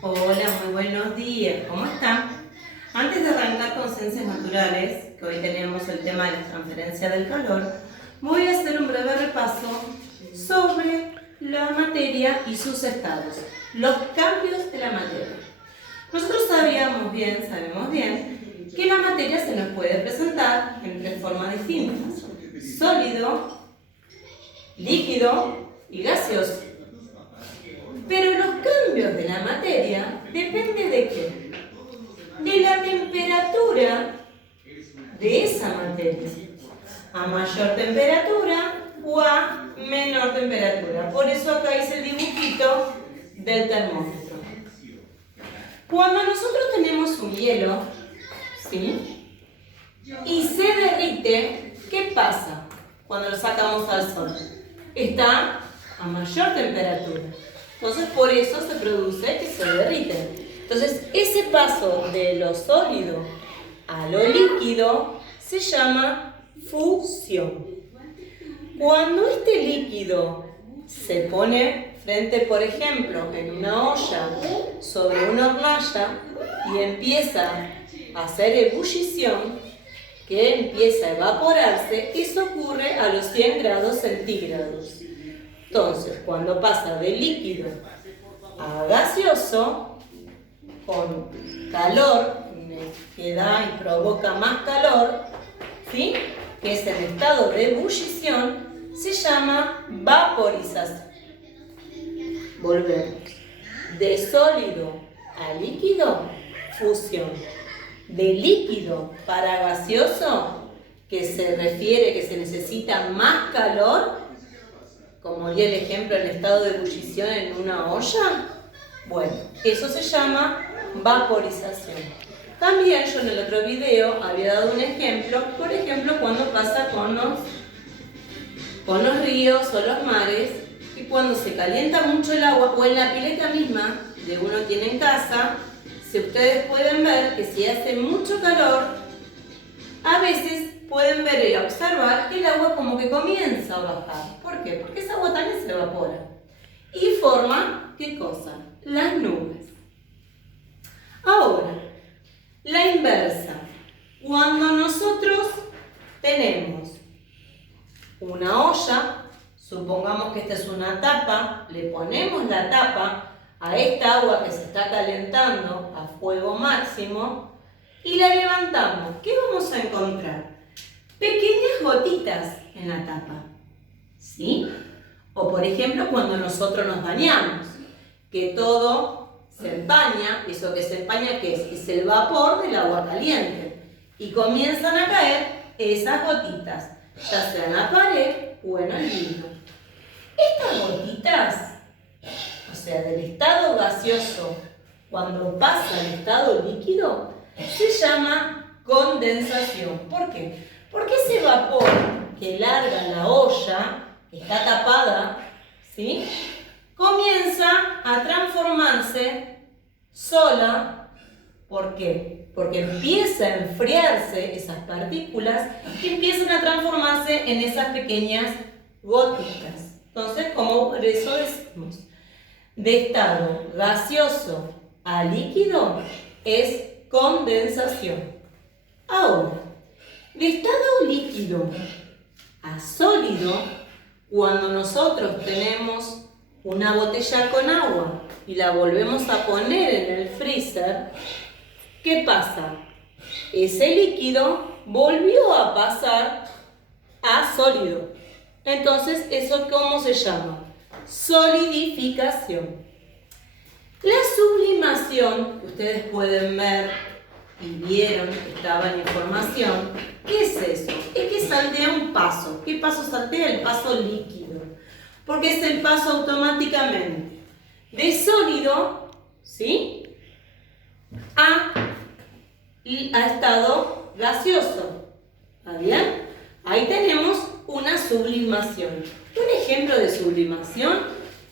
Hola, muy buenos días. ¿Cómo están? Antes de arrancar con ciencias naturales, que hoy tenemos el tema de la transferencia del calor, voy a hacer un breve repaso sobre la materia y sus estados, los cambios de la materia. Nosotros sabemos bien que la materia se nos puede presentar en tres formas distintas: sólido, líquido y gaseoso. Pero los cambios de la materia dependen ¿de qué? De la temperatura de esa materia. A mayor temperatura o a menor temperatura. Por eso acá hice el dibujito del termómetro. Cuando nosotros tenemos un hielo, ¿sí? Y se derrite, ¿qué pasa cuando lo sacamos al sol? Está a mayor temperatura. Entonces, por eso se produce que se derrite. Entonces, ese paso de lo sólido a lo líquido se llama fusión. Cuando este líquido se pone frente, por ejemplo, en una olla sobre una hornalla y empieza a hacer ebullición, que empieza a evaporarse, eso ocurre a los 100 grados centígrados. Entonces, cuando pasa de líquido a gaseoso, con calor, que da y provoca más calor, ¿sí? Que es el estado de ebullición, se llama vaporización. Volvemos. De sólido a líquido, fusión. De líquido para gaseoso, que se refiere que se necesita más calor, como di el ejemplo en estado de ebullición en una olla, bueno, eso se llama vaporización. También yo en el otro video había dado un ejemplo, por ejemplo, cuando pasa con los ríos o los mares, y cuando se calienta mucho el agua, o en la pileta misma que uno tiene en casa, si ustedes pueden ver que si hace mucho calor, a veces pueden ver y observar que el agua como que comienza a bajar. ¿Por qué? Porque esa agua también se evapora. Y forma, ¿qué cosa? Las nubes. Ahora, la inversa. Cuando nosotros tenemos una olla, supongamos que esta es una tapa, le ponemos la tapa a esta agua que se está calentando a fuego máximo y la levantamos. ¿Qué vamos a encontrar? Pequeñas gotitas en la tapa, ¿sí? O por ejemplo cuando nosotros nos bañamos, que todo se empaña. Eso que se empaña, ¿qué es? Es el vapor del agua caliente. Y comienzan a caer esas gotitas, ya sea en la pared o en el vidrio. Estas gotitas, o sea, del estado gaseoso, cuando pasa al estado líquido, se llama condensación. ¿Por qué? Porque ese vapor que larga la olla, que está tapada, ¿sí? Comienza a transformarse sola. ¿Por qué? Porque empieza a enfriarse esas partículas que empiezan a transformarse en esas pequeñas gotitas. Entonces, como por eso decimos, de estado gaseoso a líquido es condensación. Ahora, de estado líquido a sólido, cuando nosotros tenemos una botella con agua y la volvemos a poner en el freezer, ¿qué pasa? Ese líquido volvió a pasar a sólido. Entonces, ¿eso cómo se llama? Solidificación. La sublimación, que ustedes pueden ver y vieron que estaba en información, ¿qué es eso? Es que saltea un paso. ¿Qué paso saltea? El paso líquido. Porque es el paso automáticamente de sólido, ¿sí? a estado gaseoso. ¿Está bien? Ahí tenemos una sublimación. Un ejemplo de sublimación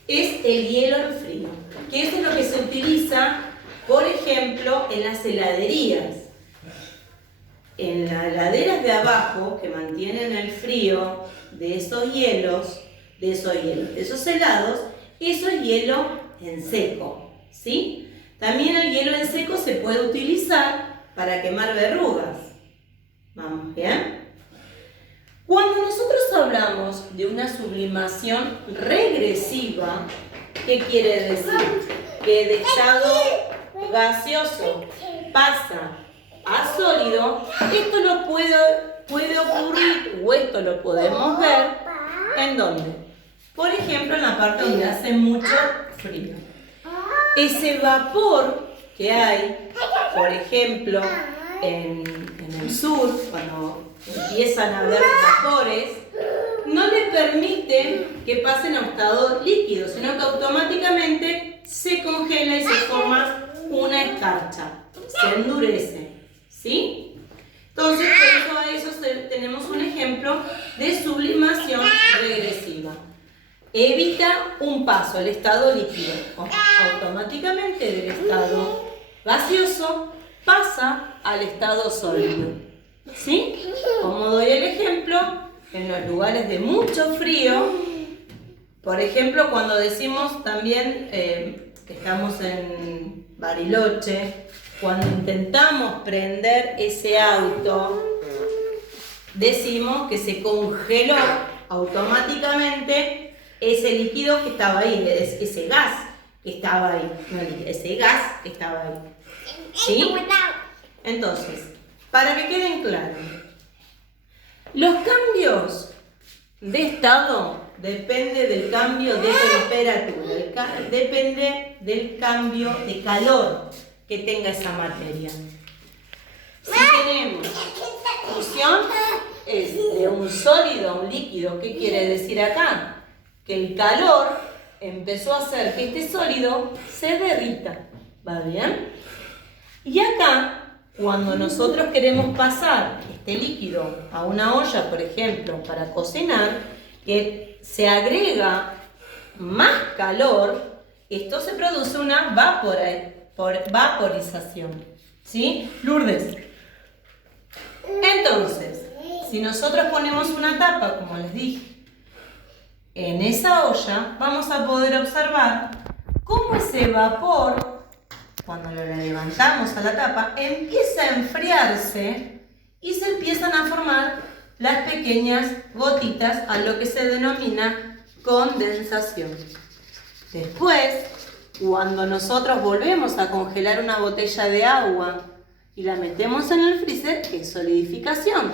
es el hielo en frío, que es lo que se utiliza, por ejemplo, en las heladerías. En las heladeras de abajo, que mantienen el frío de esos hielos, de esos helados, eso es hielo en seco, ¿sí? También el hielo en seco se puede utilizar para quemar verrugas. ¿Vamos bien? Cuando nosotros hablamos de una sublimación regresiva, ¿qué quiere decir? Que de estado gaseoso pasa a sólido. Esto lo puede ocurrir, o esto lo podemos ver, ¿en dónde? Por ejemplo, en la parte donde hace mucho frío. Ese vapor que hay, por ejemplo, en el sur, cuando empiezan a haber vapores, no le permiten que pasen a un estado líquido, sino que automáticamente se congela y se forma una escarcha, se endurece, ¿sí? Entonces, por eso tenemos un ejemplo de sublimación regresiva. Evita un paso al estado líquido, automáticamente del estado gaseoso pasa al estado sólido, ¿sí? Como doy el ejemplo, en los lugares de mucho frío, por ejemplo, cuando decimos también que estamos en Bariloche, cuando intentamos prender ese auto, decimos que se congeló automáticamente ese líquido que estaba ahí, ese gas que estaba ahí, no ese gas que estaba ahí. ¿Sí? Entonces, para que queden claros, los cambios de estado depende del cambio de temperatura, depende del cambio de calor que tenga esa materia. Si tenemos fusión, es de un sólido a un líquido. ¿Qué quiere decir acá? Que el calor empezó a hacer que este sólido se derrita. ¿Va bien? Y acá, cuando nosotros queremos pasar este líquido a una olla, por ejemplo, para cocinar, que se agrega más calor, esto se produce una vaporización. ¿Sí? Lourdes. Entonces, si nosotros ponemos una tapa, como les dije, en esa olla, vamos a poder observar cómo ese vapor, cuando lo levantamos a la tapa, empieza a enfriarse y se empiezan a formar las pequeñas gotitas, a lo que se denomina condensación. Después, cuando nosotros volvemos a congelar una botella de agua y la metemos en el freezer, es solidificación.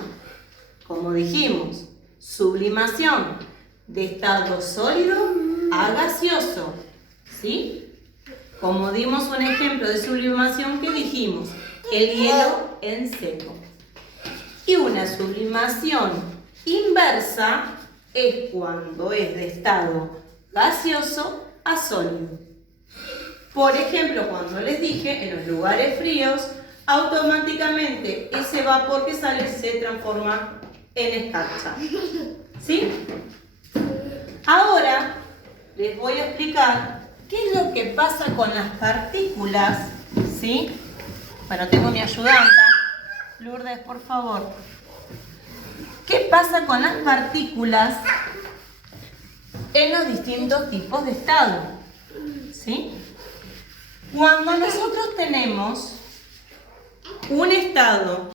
Como dijimos, sublimación de estado sólido a gaseoso, ¿sí? Como dimos un ejemplo de sublimación que dijimos, el hielo en seco. Y una sublimación inversa es cuando es de estado gaseoso a sólido. Por ejemplo, cuando les dije, en los lugares fríos, automáticamente ese vapor que sale se transforma en escarcha. ¿Sí? Ahora les voy a explicar qué es lo que pasa con las partículas, ¿sí? Bueno, tengo mi ayudanta. Lourdes, por favor. ¿Qué pasa con las partículas en los distintos tipos de estado? ¿Sí? Cuando nosotros tenemos un estado